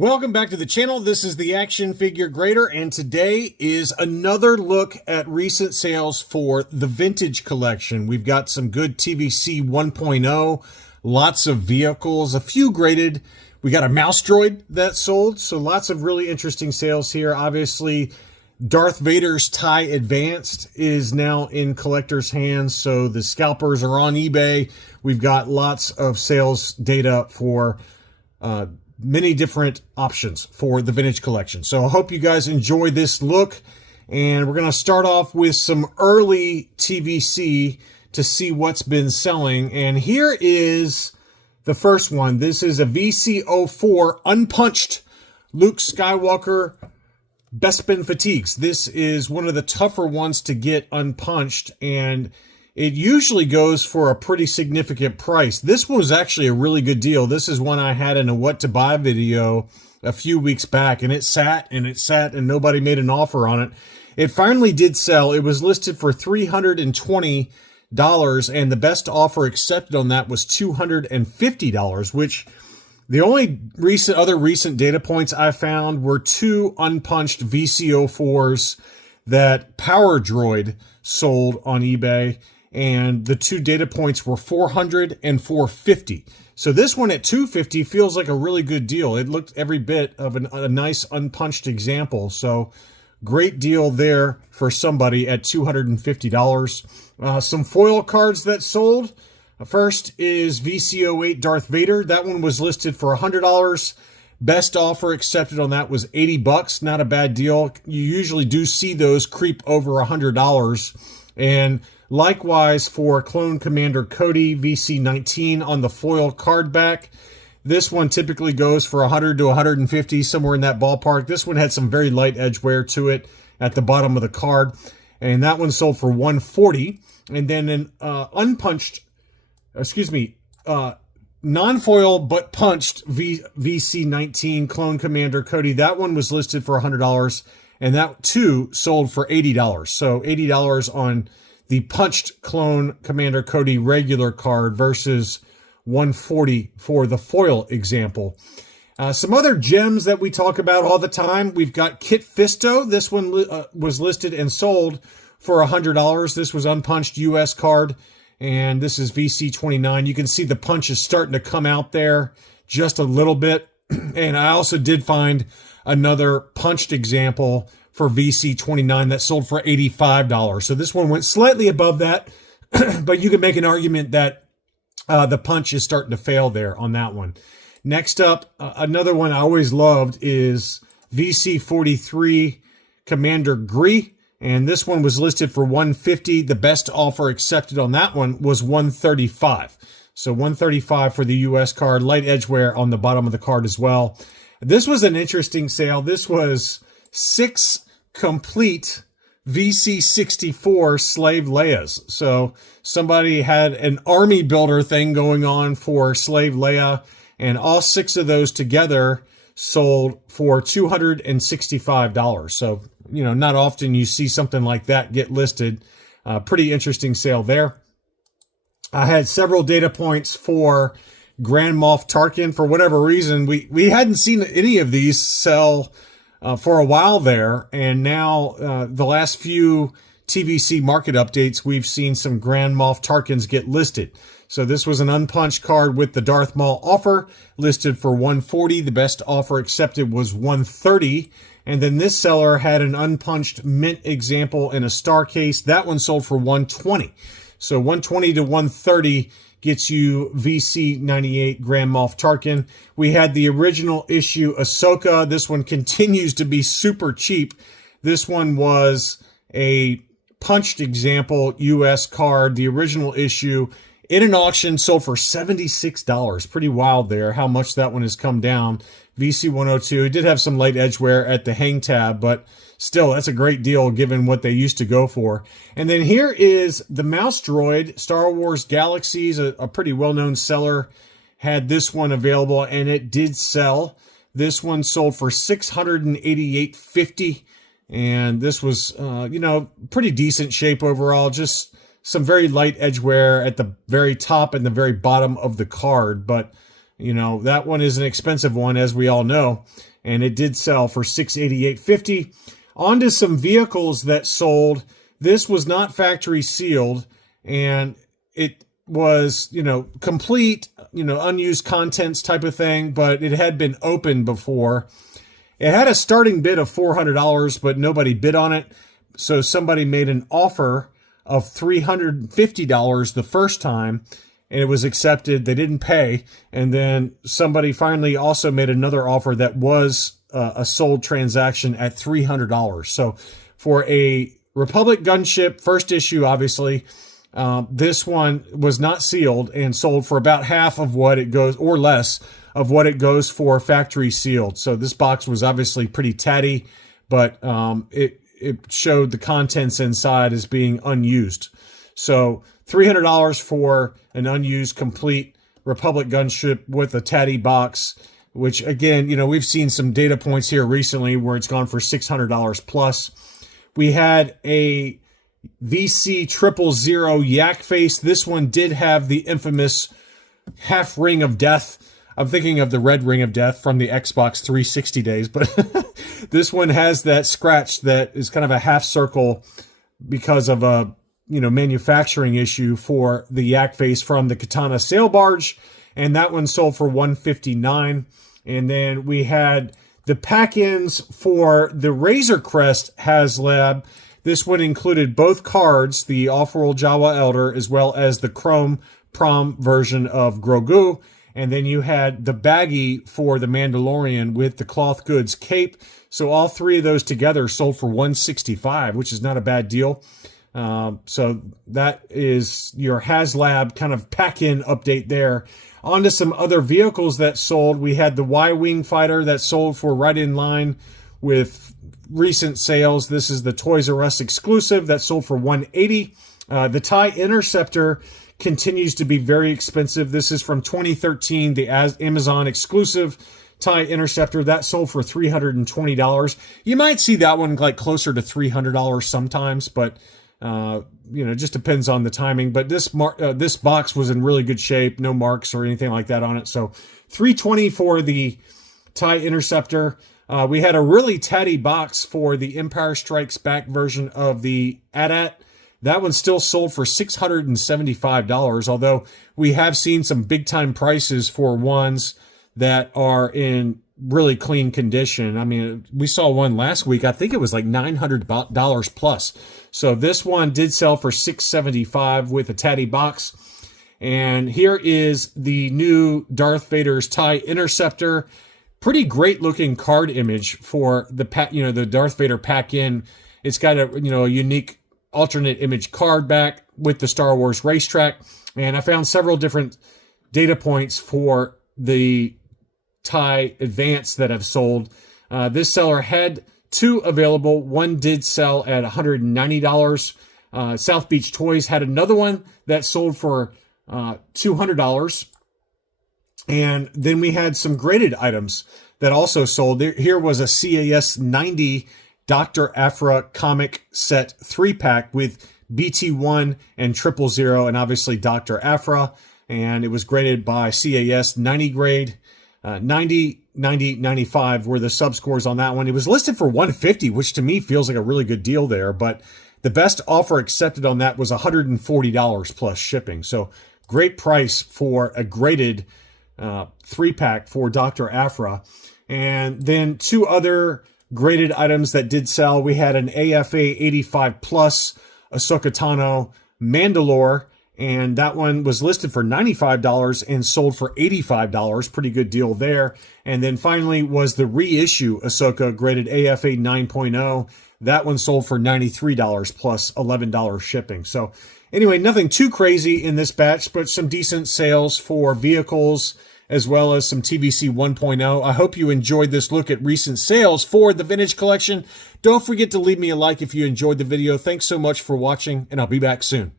Welcome back to the channel. This is the Action Figure Grader, and today is another look at recent sales for the vintage collection. We've got some good TVC 1.0, lots of vehicles, a few graded. We got a mouse droid that sold, so lots of really interesting sales here. Obviously, Darth Vader's TIE Advanced is now in collectors' hands, so the scalpers are on eBay. We've got lots of sales data for many different options for the vintage collection. So I hope you guys enjoy this look, and we're going to start off with some early TVC to see what's been selling. And here is the first one. This is a VC04 unpunched Luke Skywalker Bespin Fatigues. This is one of the tougher ones to get unpunched, and it usually goes for a pretty significant price. This one was actually a really good deal. This is one I had in a what to buy video a few weeks back, and it sat and nobody made an offer on it. It finally did sell. It was listed for $320, and the best offer accepted on that was $250, which the only other recent data points I found were two unpunched VC04s that Power Droid sold on eBay, and the two data points were $400 and $450. So this one at $250 feels like a really good deal. It looked every bit of a nice unpunched example. So great deal there for somebody at $250. Some foil cards that sold. First is VC08 Darth Vader. That one was listed for $100. Best offer accepted on that was $80. Not a bad deal. You usually do see those creep over $100. And likewise for Clone Commander Cody VC19 on the foil card back. This one typically goes for $100 to $150, somewhere in that ballpark. This one had some very light edge wear to it at the bottom of the card, and that one sold for $140. And then an non-foil but punched VC19 Clone Commander Cody. That one was listed for $100, and that too sold for $80. So $80 on the punched Clone Commander Cody regular card versus $140 for the foil example. Some other gems that we talk about all the time. We've got Kit Fisto. This one was listed and sold for $100. This was unpunched US card, and this is VC29. You can see the punch is starting to come out there just a little bit. And I also did find another punched example for VC29 that sold for $85. So this one went slightly above that, but you can make an argument that the punch is starting to fail there on that one. Next up, another one I always loved is VC43 Commander Gree, and this one was listed for $150. The best offer accepted on that one was $135. So $135 for the US card, light edge wear on the bottom of the card as well. This was an interesting sale. This was 6 complete VC64 Slave Leias. So somebody had an army builder thing going on for Slave Leia, and all 6 of those together sold for $265. So, you know, not often you see something like that get listed. Pretty interesting sale there. I had several data points for Grand Moff Tarkin. For whatever reason, we hadn't seen any of these sell for a while there, and now the last few TVC market updates, we've seen some Grand Moff Tarkins get listed. So this was an unpunched card with the Darth Maul offer, listed for $140. The best offer accepted was $130. And then this seller had an unpunched mint example in a star case. That one sold for $120. So $120 to $130 gets you VC98 Grand Moff Tarkin. We had the original issue Ahsoka. This one continues to be super cheap. This one was a punched example US card. The original issue in an auction sold for $76. Pretty wild there how much that one has come down. VC102. It did have some light edge wear at the hang tab, but still, that's a great deal given what they used to go for. And then here is the mouse droid. Star Wars Galaxies, a pretty well-known seller, had this one available, and it did sell. This one sold for $688.50, and this was, pretty decent shape overall. Just some very light edge wear at the very top and the very bottom of the card, but you know, that one is an expensive one, as we all know. and it did sell for $688.50. On to some vehicles that sold. This was not factory sealed, and it was, complete, unused contents type of thing, but it had been opened before. It had a starting bid of $400, but nobody bid on it. So somebody made an offer of $350 the first time, and it was accepted. They didn't pay. And then somebody finally also made another offer that was a sold transaction at $300. So for a Republic gunship, first issue, obviously, this one was not sealed and sold for about half of what it goes, or less of what it goes for factory sealed. So this box was obviously pretty tatty, but it showed the contents inside as being unused. So $300 for an unused complete Republic gunship with a tatty box, which again, we've seen some data points here recently where it's gone for $600 plus. We had a VC 000 yak face. This one did have the infamous half ring of death. I'm thinking of the red ring of death from the Xbox 360 days, but this one has that scratch that is kind of a half circle because of a manufacturing issue for the yak face from the Katana sail barge, and that one sold for $159. And then we had the pack-ins for the Razor Crest Haslab. This one included both cards, the Off-World Jawa Elder, as well as the Chrome Prom version of Grogu. And then you had the baggie for the Mandalorian with the cloth goods cape. So all three of those together sold for $165, which is not a bad deal. So that is your Haslab kind of pack-in update there. On to some other vehicles that sold. We had the Y-Wing fighter that sold for right in line with recent sales. This is the Toys R Us exclusive that sold for $180. The TIE Interceptor continues to be very expensive. This is from 2013, the Amazon exclusive TIE Interceptor that sold for $320. You might see that one like closer to $300 sometimes, but just depends on the timing. But this box was in really good shape, no marks or anything like that on it. So $320 for the TIE Interceptor. We had a really tatty box for the Empire Strikes Back version of the AT-AT. That one still sold for $675, although we have seen some big-time prices for ones that are in really clean condition. I mean, we saw one last week. I think it was like $900 plus. So this one did sell for $675 with a tatty box. And here is the new Darth Vader's TIE Interceptor. Pretty great looking card image for the the Darth Vader pack-in. It's got a unique alternate image card back with the Star Wars racetrack. And I found several different data points for the TIE Advance that have sold. This seller had two available. One did sell at $190. South Beach Toys had another one that sold for $200. And then we had some graded items that also sold. Here was a CAS 90 Dr. Aphra comic set 3-pack with BT1 and 000, and obviously Dr. Aphra. And it was graded by CAS 90 grade. 90, 90, 95 were the subscores on that one. It was listed for $150, which to me feels like a really good deal there. But the best offer accepted on that was $140 plus shipping. So great price for a graded 3-pack for Dr. Aphra. And then two other graded items that did sell. We had an AFA 85 plus Ahsoka Tano Mandalore, and that one was listed for $95 and sold for $85. Pretty good deal there. And then finally was the reissue Ahsoka graded AFA 9.0. That one sold for $93 plus $11 shipping. So anyway, nothing too crazy in this batch, but some decent sales for vehicles as well as some TVC 1.0. I hope you enjoyed this look at recent sales for the Vintage Collection. Don't forget to leave me a like if you enjoyed the video. Thanks so much for watching, and I'll be back soon.